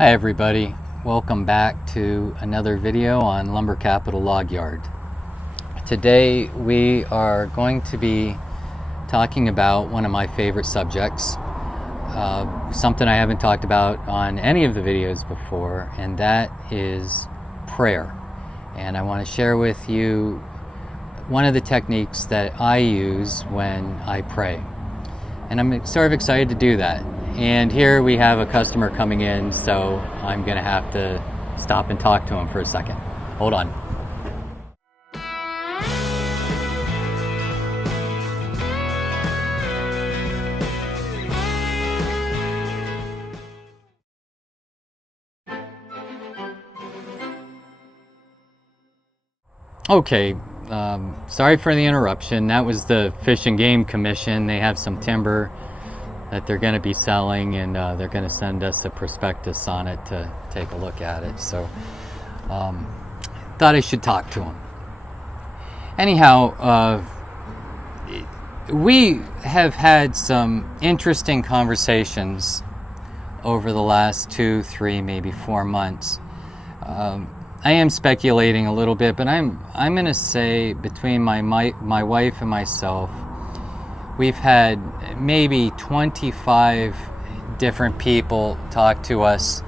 Hi everybody, welcome back to another video on Lumber Capital Log Yard. Today we are going to be talking about one of my favorite subjects, something I haven't talked about on any of the videos before, and that is prayer. And I want to share with you one of the techniques that I use when I pray. And I'm sort of excited to do that. And here we have a customer coming in, so I'm going to have to stop and talk to him for a second. Hold on. Okay, sorry for the interruption. That was the Fish and Game Commission. They have some timber that they're going to be selling, and they're going to send us a prospectus on it to take a look at it. So thought I should talk to them. Anyhow, we have had some interesting conversations over the last 2, 3, maybe 4 months. I am speculating a little bit, but I'm going to say between my wife and myself, we've had maybe 25 different people talk to us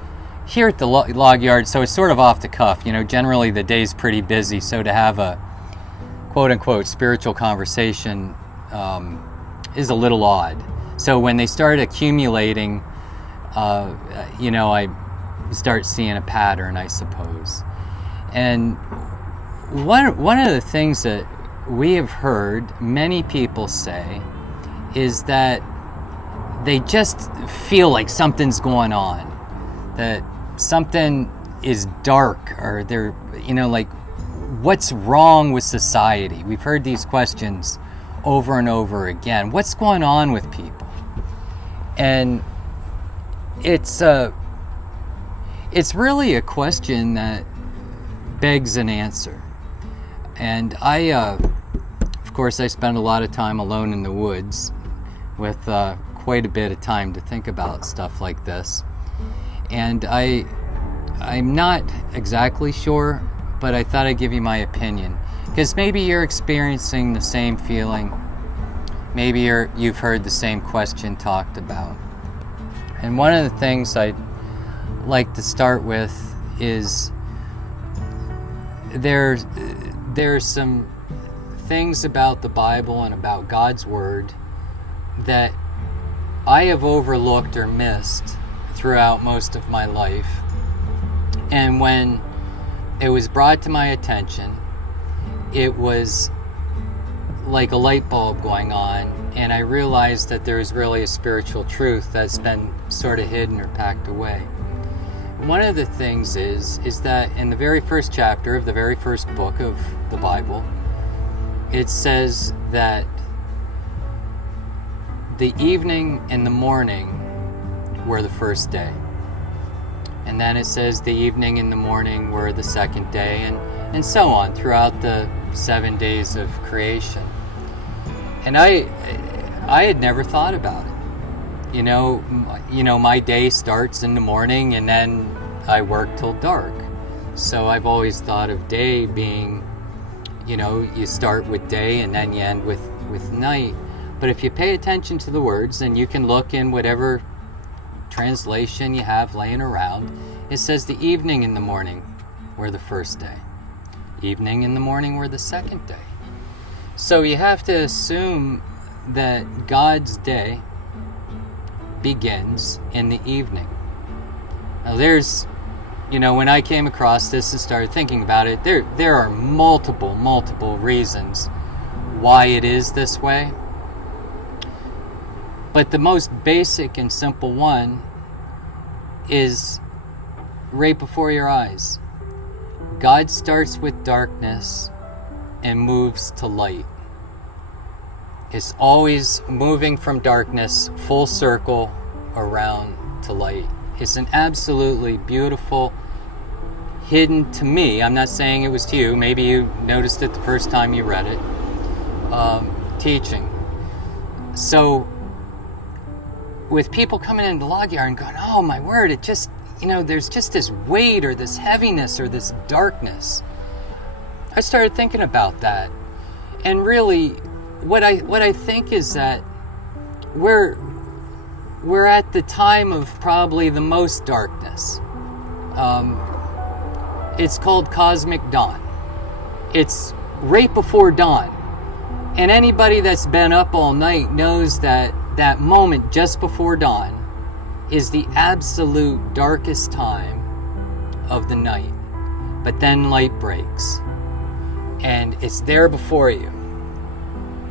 here at the log yard, so it's sort of off the cuff. You know, generally the day's pretty busy, so to have a quote-unquote spiritual conversation is a little odd. So when they start accumulating, I start seeing a pattern, I suppose. And one of the things that we have heard many people say is that they just feel like something's going on, that something is dark, or they're, like, what's wrong with society? We've heard these questions over and over again. What's going on with people? And it's really a question that begs an answer. And of course, I spend a lot of time alone in the woods with quite a bit of time to think about stuff like this. And I'm not exactly sure, but I thought I'd give you my opinion. Because maybe you're experiencing the same feeling. Maybe you've heard the same question talked about. And one of the things I'd like to start with is there's some things about the Bible and about God's Word that I have overlooked or missed throughout most of my life. And when it was brought to my attention, it was like a light bulb going on, and I realized that there's really a spiritual truth that's been sort of hidden or packed away. One of the things is that in the very first chapter of the very first book of the Bible, it says that the evening and the morning were the first day. And then it says the evening and the morning were the second day, and so on throughout the 7 days of creation. And I had never thought about it. My day starts in the morning, and then I work till dark. So I've always thought of day being, you start with day and then you end with night. But if you pay attention to the words, and you can look in whatever translation you have laying around, it says the evening and the morning were the first day. Evening and the morning were the second day. So you have to assume that God's day begins in the evening. Now there's, when I came across this and started thinking about it, there are multiple reasons why it is this way. But the most basic and simple one is right before your eyes. God starts with darkness and moves to light. It's always moving from darkness full circle around to light. It's an absolutely beautiful, hidden, to me, I'm not saying it was to you, maybe you noticed it the first time you read it, teaching. So with people coming into the log yard and going, oh my word, it just, there's just this weight or this heaviness or this darkness. I started thinking about that. And really, what I think is that we're at the time of probably the most darkness. It's called cosmic dawn. It's right before dawn. And anybody that's been up all night knows that that moment just before dawn is the absolute darkest time of the night. But then light breaks. And it's there before you.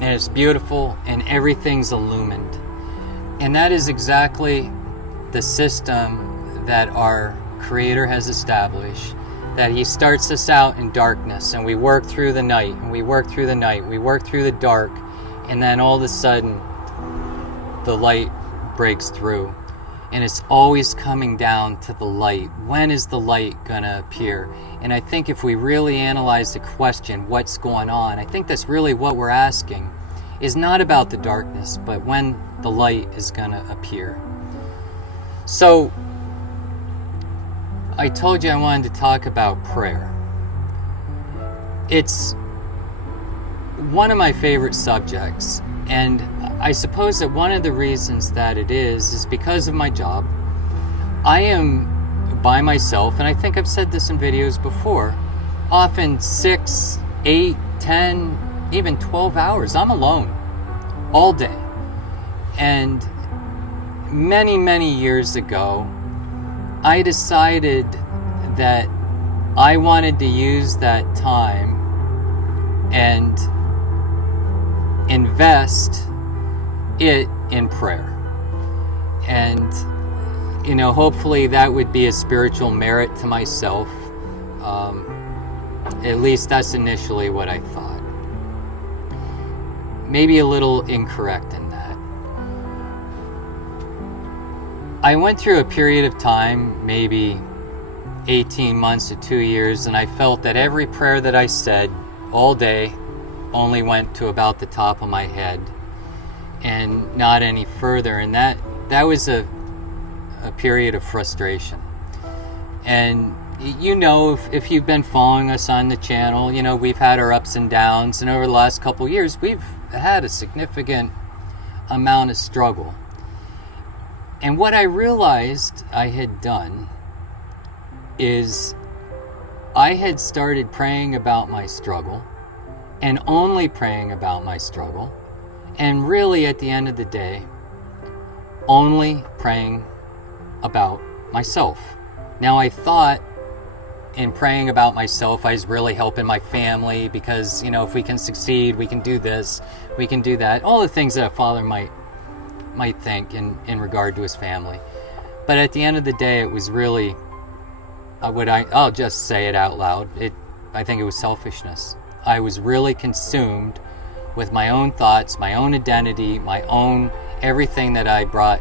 And it's beautiful and everything's illumined. And that is exactly the system that our Creator has established. That He starts us out in darkness, and we work through the night, and we work through the night, we work through the dark, and then all of a sudden the light breaks through. And it's always coming down to the light. When is the light gonna appear? And I think if we really analyze the question, what's going on, I think that's really what we're asking, is not about the darkness, but when the light is gonna appear. So, I told you I wanted to talk about prayer. It's one of my favorite subjects, and I suppose that one of the reasons that it is because of my job. I am by myself, and I think I've said this in videos before, often 6, 8, 10, even 12 hours. I'm alone all day. And many, many years ago, I decided that I wanted to use that time and invest it in prayer. And, hopefully that would be a spiritual merit to myself. At least that's initially what I thought. Maybe a little incorrect in that. I went through a period of time, maybe 18 months to 2 years, and I felt that every prayer that I said all day only went to about the top of my head and not any further. And that was a period of frustration. And if you've been following us on the channel, we've had our ups and downs, and over the last couple of years we've had a significant amount of struggle. And what I realized I had done is I had started praying about my struggle, and only praying about my struggle, and really at the end of the day, only praying about myself. Now, I thought in praying about myself, I was really helping my family because, if we can succeed, we can do this, we can do that. All the things that a father might think in regard to his family. But at the end of the day, it was really, I'll just say it out loud, I think it was selfishness. I was really consumed with my own thoughts, my own identity, my own everything that I brought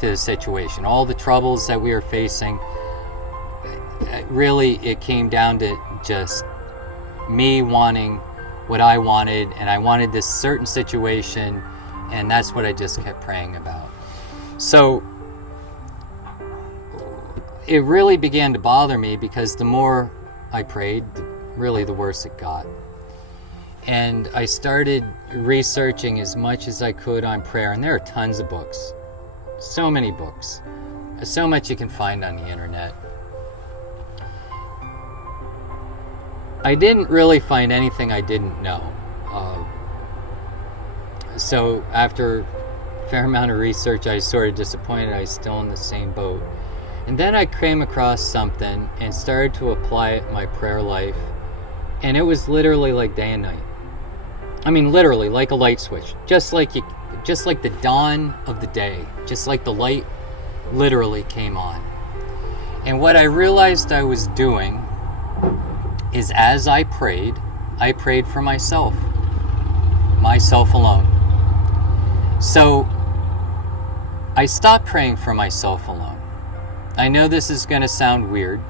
to the situation, all the troubles that we were facing. Really, it came down to just me wanting what I wanted, and I wanted this certain situation, and that's what I just kept praying about. So it really began to bother me because the more I prayed, really the worse it got. And I started researching as much as I could on prayer, and there are tons of books, so many books, so much you can find on the internet. I didn't really find anything I didn't know. So after a fair amount of research, I was sort of disappointed I was still in the same boat. And then I came across something and started to apply it in my prayer life, and it was literally like day and night. I mean, literally like a light switch, just like the dawn of the day, just like the light literally came on. And what I realized I was doing is, as I prayed for myself alone. So I stopped praying for myself alone. I know this is going to sound weird.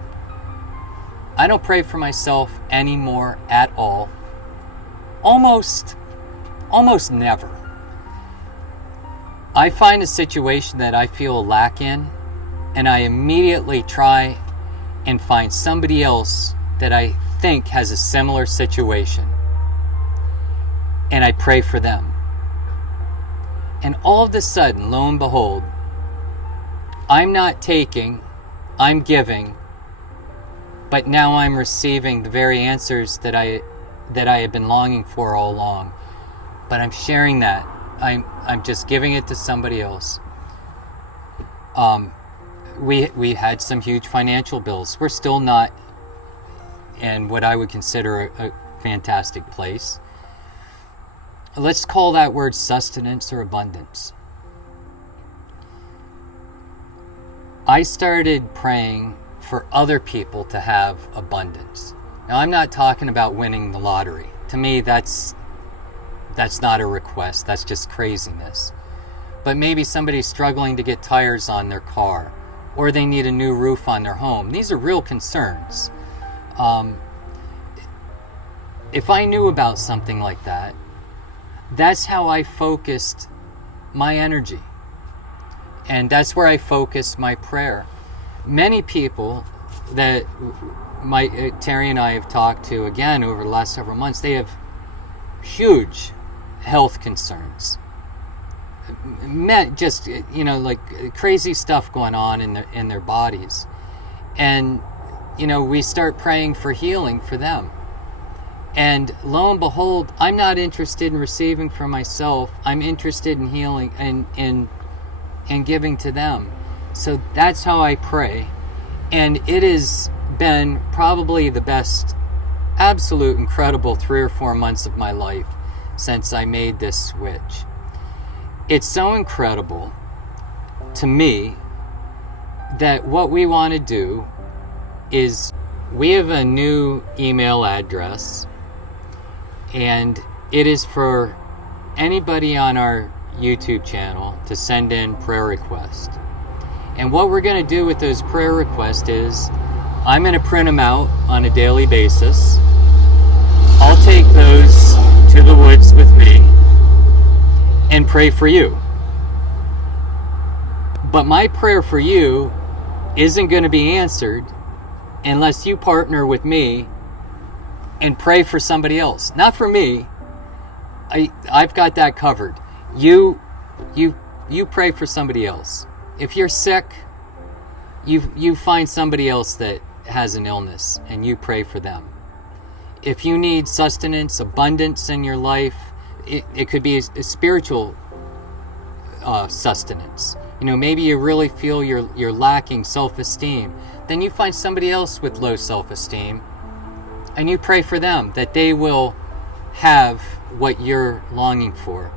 I don't pray for myself anymore at all. Almost never. I find a situation that I feel a lack in, and I immediately try and find somebody else that I think has a similar situation, and I pray for them. And all of a sudden, lo and behold, I'm not taking, I'm giving, but now I'm receiving the very answers that I had been longing for all along. But I'm sharing that. I'm just giving it to somebody else. We had some huge financial bills. We're still not in what I would consider a fantastic place. Let's call that word sustenance or abundance. I started praying for other people to have abundance. Now, I'm not talking about winning the lottery. To me, that's not a request. That's just craziness. But maybe somebody's struggling to get tires on their car, or they need a new roof on their home. These are real concerns. If I knew about something like that, that's how I focused my energy. And that's where I focused my prayer. Many people that Terry and I have talked to, again, over the last several months, they have huge health concerns. Just, like crazy stuff going on in their bodies. And, we start praying for healing for them. And lo and behold, I'm not interested in receiving for myself. I'm interested in healing and giving to them. So that's how I pray. And it has been probably the best, absolute, incredible 3 or 4 months of my life since I made this switch. It's so incredible to me that what we want to do is we have a new email address, and it is for anybody on our YouTube channel to send in prayer requests. And what we're going to do with those prayer requests is I'm going to print them out on a daily basis. I'll take those to the woods with me and pray for you. But my prayer for you isn't going to be answered unless you partner with me and pray for somebody else. Not for me. I've got that covered. You pray for somebody else. If you're sick, you find somebody else that has an illness and you pray for them. If you need sustenance, abundance in your life, it could be a spiritual sustenance. Maybe you really feel you're lacking self-esteem. Then you find somebody else with low self-esteem and you pray for them that they will have what you're longing for.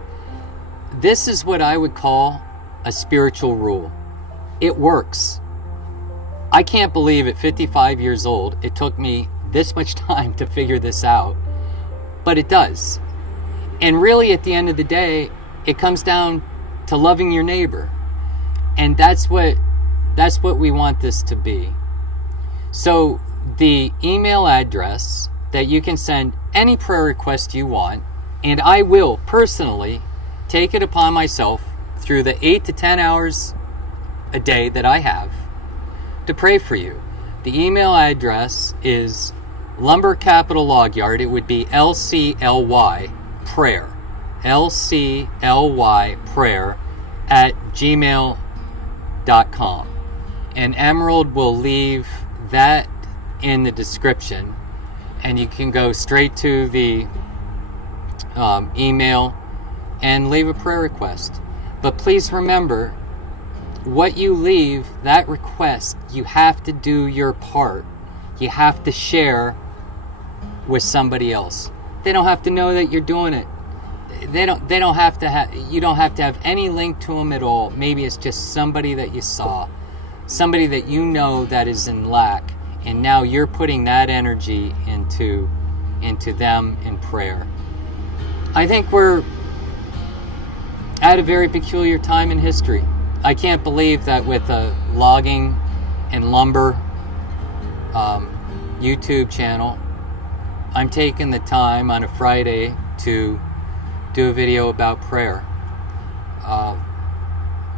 This is what I would call a spiritual rule. It works. I can't believe at 55 years old it took me this much time to figure this out, but it does. And really, at the end of the day, it comes down to loving your neighbor. And that's what we want this to be. So the email address that you can send any prayer request you want, and I will personally take it upon myself through the 8 to 10 hours a day that I have to pray for you. The email address is LumberCapitalLY. It would be LCLY prayer. LCLY prayer at gmail.com. And Emerald will leave that in the description, and you can go straight to the email and leave a prayer request. But please remember, what you leave, that request, you have to do your part. You have to share with somebody else. They don't have to know that you're doing it. They don't have to have, you don't have to have any link to them at all. Maybe it's just somebody that you saw, somebody that you know that is in lack, and now you're putting that energy into them in prayer. I think we're at a very peculiar time in history. I can't believe that with a logging and lumber YouTube channel, I'm taking the time on a Friday to do a video about prayer.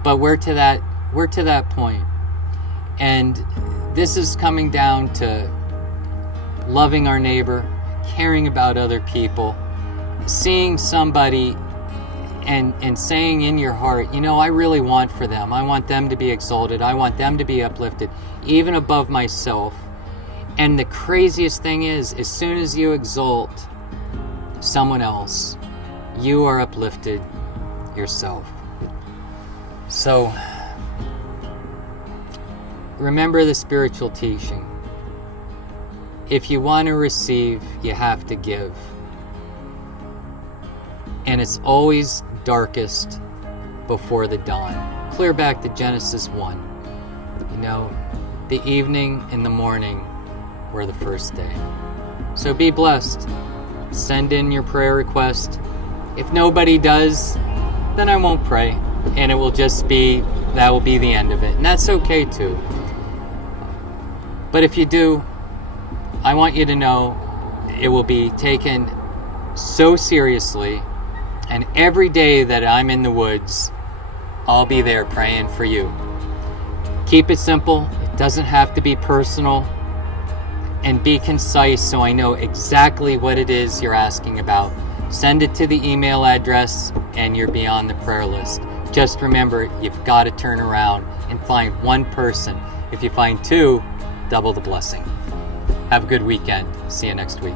But we're to that point. And this is coming down to loving our neighbor, caring about other people, seeing somebody and saying in your heart, you know, I really want for them. I want them to be exalted. I want them to be uplifted, even above myself. And the craziest thing is, as soon as you exalt someone else, you are uplifted yourself. So remember the spiritual teaching. If you want to receive, you have to give. And it's always darkest before the dawn. Clear back to Genesis 1. You know, the evening and the morning were the first day. So be blessed. Send in your prayer request. If nobody does, then I won't pray. And it will just be, that will be the end of it. And that's okay too. But if you do, I want you to know it will be taken so seriously. And every day that I'm in the woods, I'll be there praying for you. Keep it simple. It doesn't have to be personal. And be concise so I know exactly what it is you're asking about. Send it to the email address and you're beyond the prayer list. Just remember, you've got to turn around and find one person. If you find two, double the blessing. Have a good weekend. See you next week.